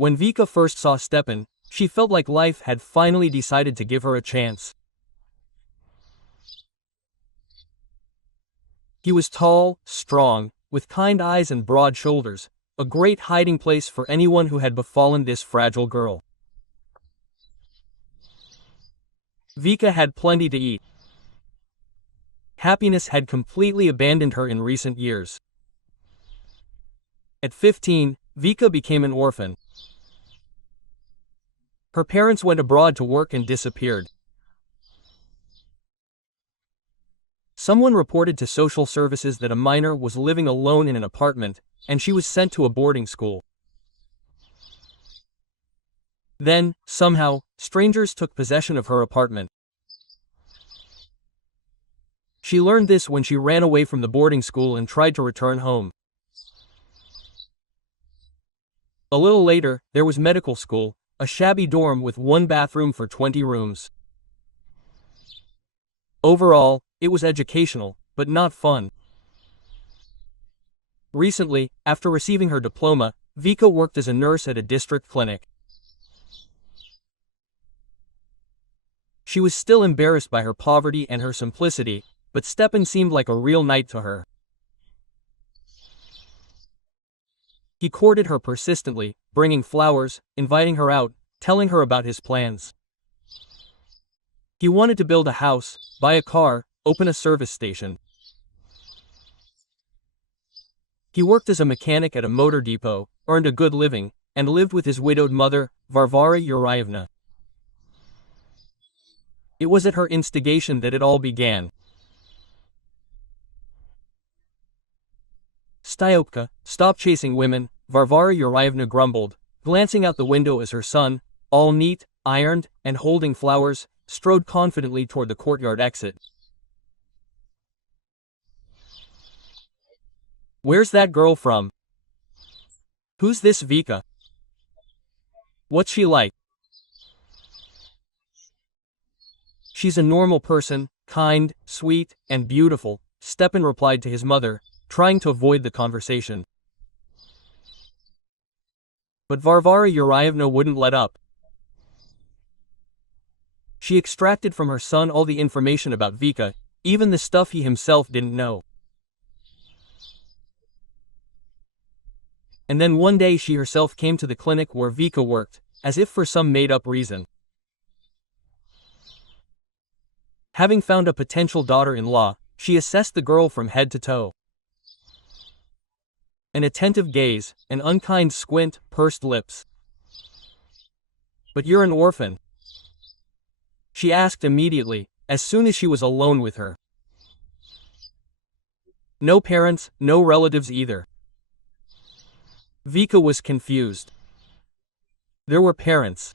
When Vika first saw Stepan, she felt like life had finally decided to give her a chance. He was tall, strong, with kind eyes and broad shoulders, a great hiding place for anyone who had befallen this fragile girl. Vika had plenty to eat. Happiness had completely abandoned her in recent years. At 15, Vika became an orphan. Her parents went abroad to work and disappeared. Someone reported to social services that a minor was living alone in an apartment, and she was sent to a boarding school. Then, somehow, strangers took possession of her apartment. She learned this when she ran away from the boarding school and tried to return home. A little later, there was medical school, a shabby dorm with one bathroom for 20 rooms. Overall, it was educational, but not fun. Recently, after receiving her diploma, Vika worked as a nurse at a district clinic. She was still embarrassed by her poverty and her simplicity, but Stepan seemed like a real knight to her. He courted her persistently, bringing flowers, inviting her out, telling her about his plans. He wanted to build a house, buy a car, open a service station. He worked as a mechanic at a motor depot, earned a good living, and lived with his widowed mother, Varvara Yurievna. It was at her instigation that it all began. Styopka, stop chasing women, Varvara Yurievna grumbled, glancing out the window as her son, all neat, ironed, and holding flowers, strode confidently toward the courtyard exit. Where's that girl from? Who's this Vika? What's she like? She's a normal person, kind, sweet, and beautiful, Stepan replied to his mother, trying to avoid the conversation. But Varvara Yurievna wouldn't let up. She extracted from her son all the information about Vika, even the stuff he himself didn't know. And then one day she herself came to the clinic where Vika worked, as if for some made-up reason. Having found a potential daughter-in-law, she assessed the girl from head to toe. An attentive gaze, an unkind squint, pursed lips. But you're an orphan? She asked immediately, as soon as she was alone with her. No parents, no relatives either. Vika was confused. There were parents.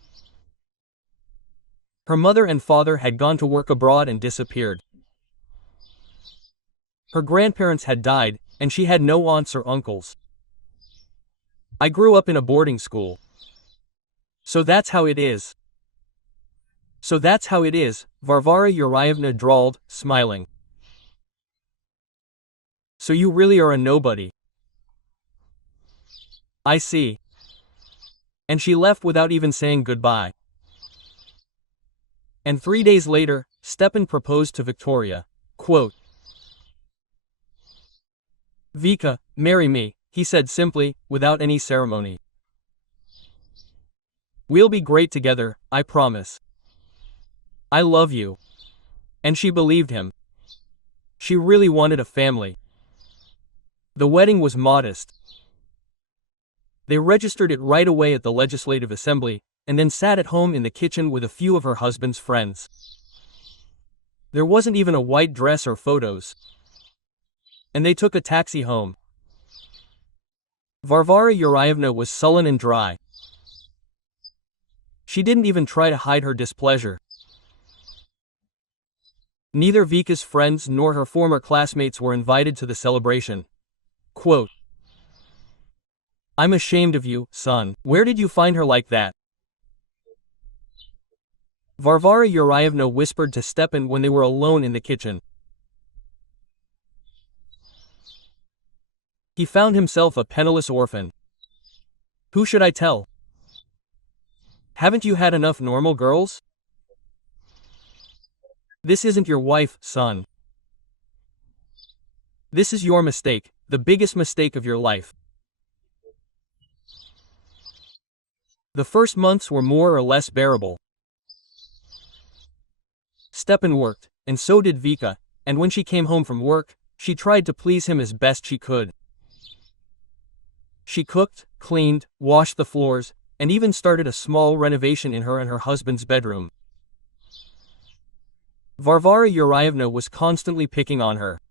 Her mother and father had gone to work abroad and disappeared. Her grandparents had died, and she had no aunts or uncles. I grew up in a boarding school. So that's how it is. So that's how it is, Varvara Yurievna drawled, smiling. So you really are a nobody. I see. And she left without even saying goodbye. And 3 days later, Stepan proposed to Victoria. Quote, Vika, marry me, he said simply, without any ceremony. We'll be great together, I promise. I love you. And she believed him. She really wanted a family. The wedding was modest. They registered it right away at the Legislative Assembly, and then sat at home in the kitchen with a few of her husband's friends. There wasn't even a white dress or photos. And they took a taxi home. Varvara Yurievna was sullen and dry. She didn't even try to hide her displeasure. Neither Vika's friends nor her former classmates were invited to the celebration. Quote, I'm ashamed of you, son. Where did you find her like that? Varvara Yurievna whispered to Stepan when they were alone in the kitchen. He found himself a penniless orphan. Who should I tell? Haven't you had enough normal girls? This isn't your wife, son. This is your mistake, the biggest mistake of your life. The first months were more or less bearable. Stepan worked, and so did Vika, and when she came home from work, she tried to please him as best she could. She cooked, cleaned, washed the floors, and even started a small renovation in her and her husband's bedroom. Varvara Yurievna was constantly picking on her.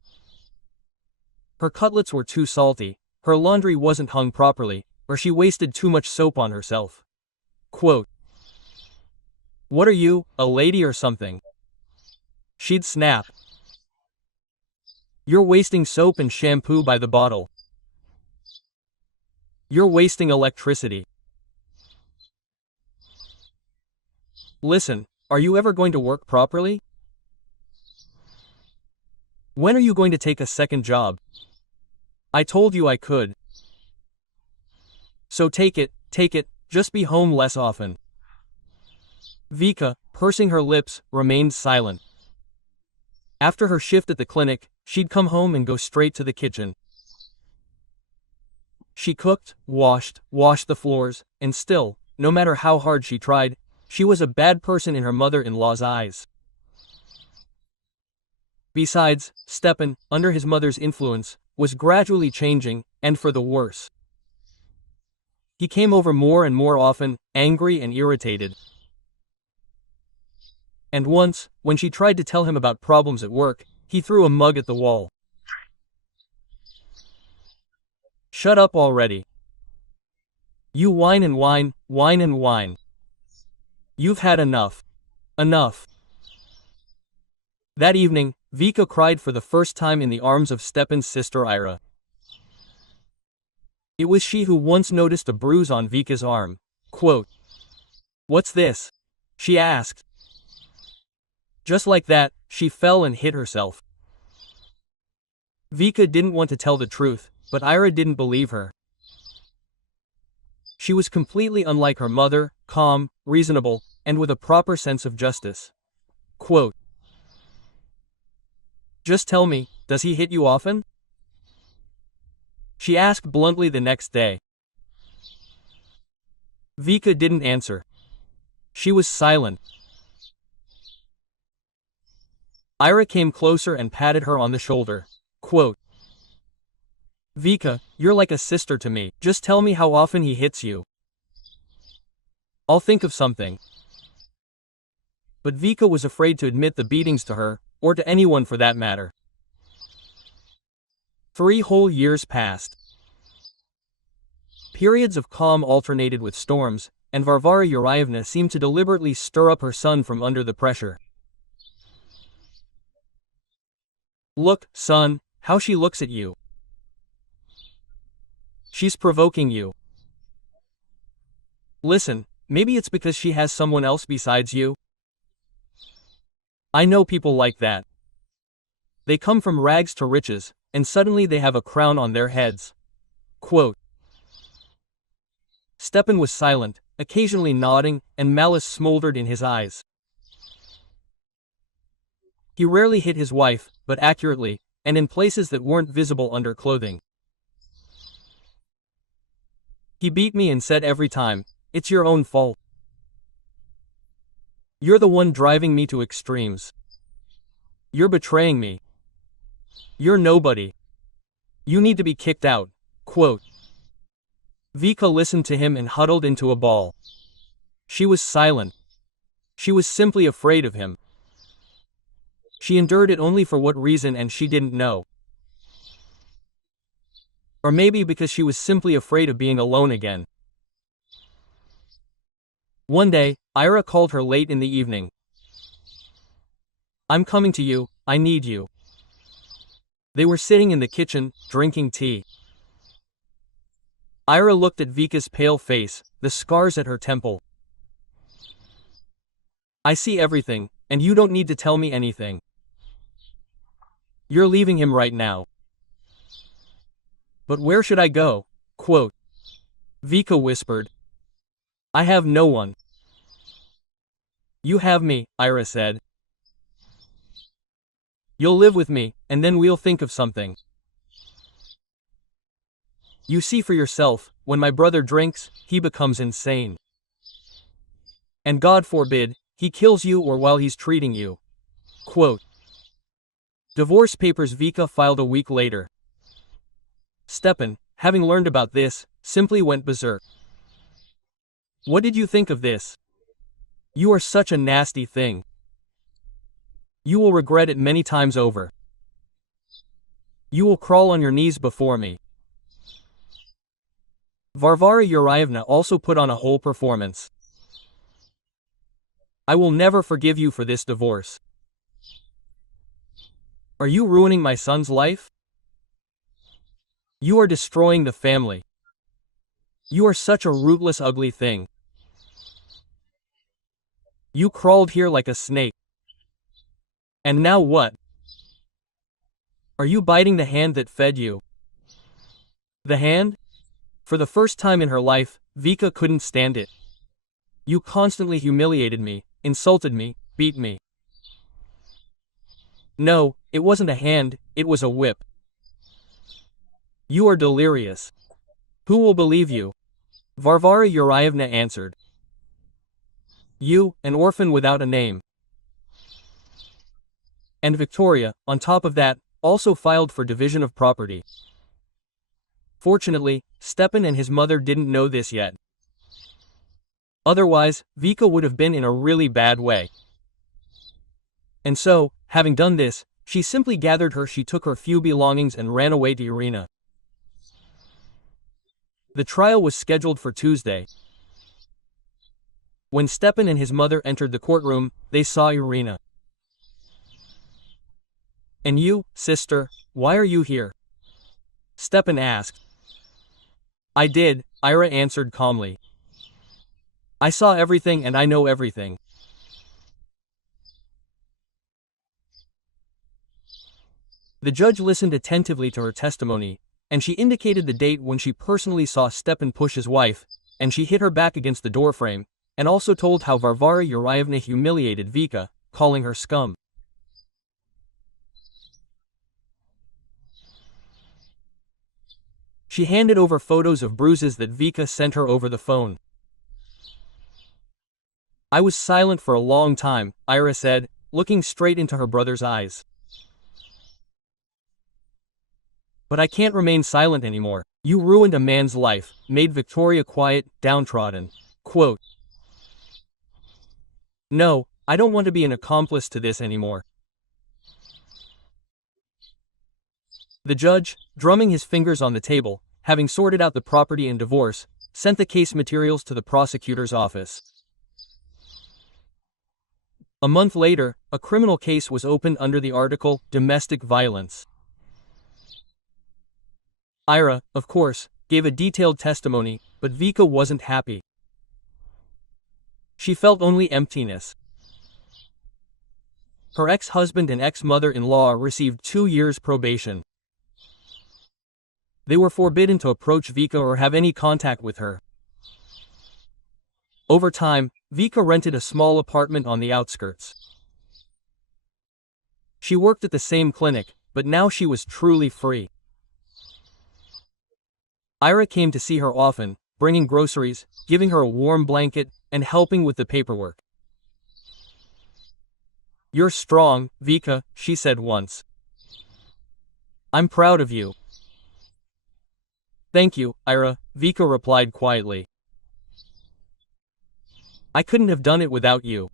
Her cutlets were too salty, her laundry wasn't hung properly, or she wasted too much soap on herself. Quote, "What are you, a lady or something?" She'd snap. "You're wasting soap and shampoo by the bottle. You're wasting electricity. Listen, are you ever going to work properly? When are you going to take a second job? I told you I could. So take it, just be home less often." Vika, pursing her lips, remained silent. After her shift at the clinic, she'd come home and go straight to the kitchen. She cooked, washed the floors, and still, no matter how hard she tried, she was a bad person in her mother-in-law's eyes. Besides, Stepan, under his mother's influence, was gradually changing, and for the worse. He came over more and more often, angry and irritated. And once, when she tried to tell him about problems at work, he threw a mug at the wall. "Shut up already. You whine and whine, whine and whine. You've had enough. Enough." That evening, Vika cried for the first time in the arms of Stepan's sister Ira. It was she who once noticed a bruise on Vika's arm. Quote, "What's this?" she asked. Just like that, she fell and hit herself. Vika didn't want to tell the truth, but Ira didn't believe her. She was completely unlike her mother, calm, reasonable, and with a proper sense of justice. Quote, "Just tell me, does he hit you often?" she asked bluntly the next day. Vika didn't answer. She was silent. Ira came closer and patted her on the shoulder. Quote, "Vika, you're like a sister to me. Just tell me how often he hits you. I'll think of something." But Vika was afraid to admit the beatings to her, or to anyone for that matter. 3 whole years passed. Periods of calm alternated with storms, and Varvara Yurievna seemed to deliberately stir up her son from under the pressure. "Look, son, how she looks at you. She's provoking you. Listen, maybe it's because she has someone else besides you. I know people like that. They come from rags to riches, and suddenly they have a crown on their heads." Quote. Stepan was silent, occasionally nodding, and malice smoldered in his eyes. He rarely hit his wife, but accurately, and in places that weren't visible under clothing. He beat me and said every time, "It's your own fault. You're the one driving me to extremes. You're betraying me. You're nobody. You need to be kicked out." Quote. Vika listened to him and huddled into a ball. She was silent. She was simply afraid of him. She endured it only for what reason, and she didn't know. Or maybe because she was simply afraid of being alone again. One day, Ira called her late in the evening. "I'm coming to you, I need you." They were sitting in the kitchen, drinking tea. Ira looked at Vika's pale face, the scars at her temple. "I see everything, and you don't need to tell me anything. You're leaving him right now." "But where should I go?" Quote. Vika whispered. "I have no one. You have me, Ira said. You'll live with me, and then we'll think of something. You see for yourself, when my brother drinks, he becomes insane. And God forbid, he kills you or while he's treating you. Quote. Divorce papers Vika filed a week later. Stepan, having learned about this, simply went berserk. What did you think of this? You are such a nasty thing. You will regret it many times over. You will crawl on your knees before me. Varvara Yurievna also put on a whole performance. I will never forgive you for this divorce. Are you ruining my son's life? You are destroying the family. You are such a rootless, ugly thing. You crawled here like a snake. And now what? Are you biting the hand that fed you? The hand? For the first time in her life, Vika couldn't stand it. You constantly humiliated me, insulted me, beat me. No, it wasn't a hand, it was a whip. You are delirious. Who will believe you? Varvara Yurievna answered. You, an orphan without a name. And Victoria, on top of that, also filed for division of property. Fortunately, Stepan and his mother didn't know this yet. Otherwise, Vika would have been in a really bad way. And so, having done this, she simply she took her few belongings and ran away to Irina. The trial was scheduled for Tuesday. When Stepan and his mother entered the courtroom, they saw Irina. And you, sister, why are you here? Stepan asked. I did, Ira answered calmly. I saw everything and I know everything. The judge listened attentively to her testimony, and she indicated the date when she personally saw Stepan push his wife, and she hit her back against the doorframe, and also told how Varvara Yurievna humiliated Vika, calling her scum. She handed over photos of bruises that Vika sent her over the phone. I was silent for a long time, Ira said, looking straight into her brother's eyes. But I can't remain silent anymore. You ruined a man's life, made Victoria quiet, downtrodden. Quote. No, I don't want to be an accomplice to this anymore. The judge, drumming his fingers on the table, having sorted out the property and divorce, sent the case materials to the prosecutor's office. A month later, a criminal case was opened under the article, Domestic Violence. Ira, of course, gave a detailed testimony, but Vika wasn't happy. She felt only emptiness. Her ex-husband and ex-mother-in-law received 2 years probation. They were forbidden to approach Vika or have any contact with her. Over time, Vika rented a small apartment on the outskirts. She worked at the same clinic, but now she was truly free. Ira came to see her often, bringing groceries, giving her a warm blanket, and helping with the paperwork. You're strong, Vika, she said once. I'm proud of you. Thank you, Ira, Vika replied quietly. I couldn't have done it without you.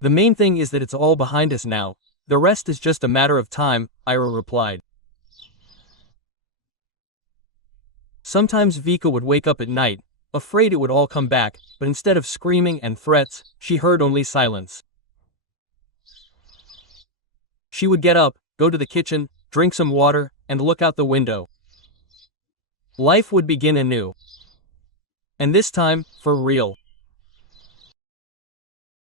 The main thing is that it's all behind us now. The rest is just a matter of time, Ira replied. Sometimes Vika would wake up at night, afraid it would all come back, but instead of screaming and threats, she heard only silence. She would get up, go to the kitchen, drink some water, and look out the window. Life would begin anew. And this time, for real.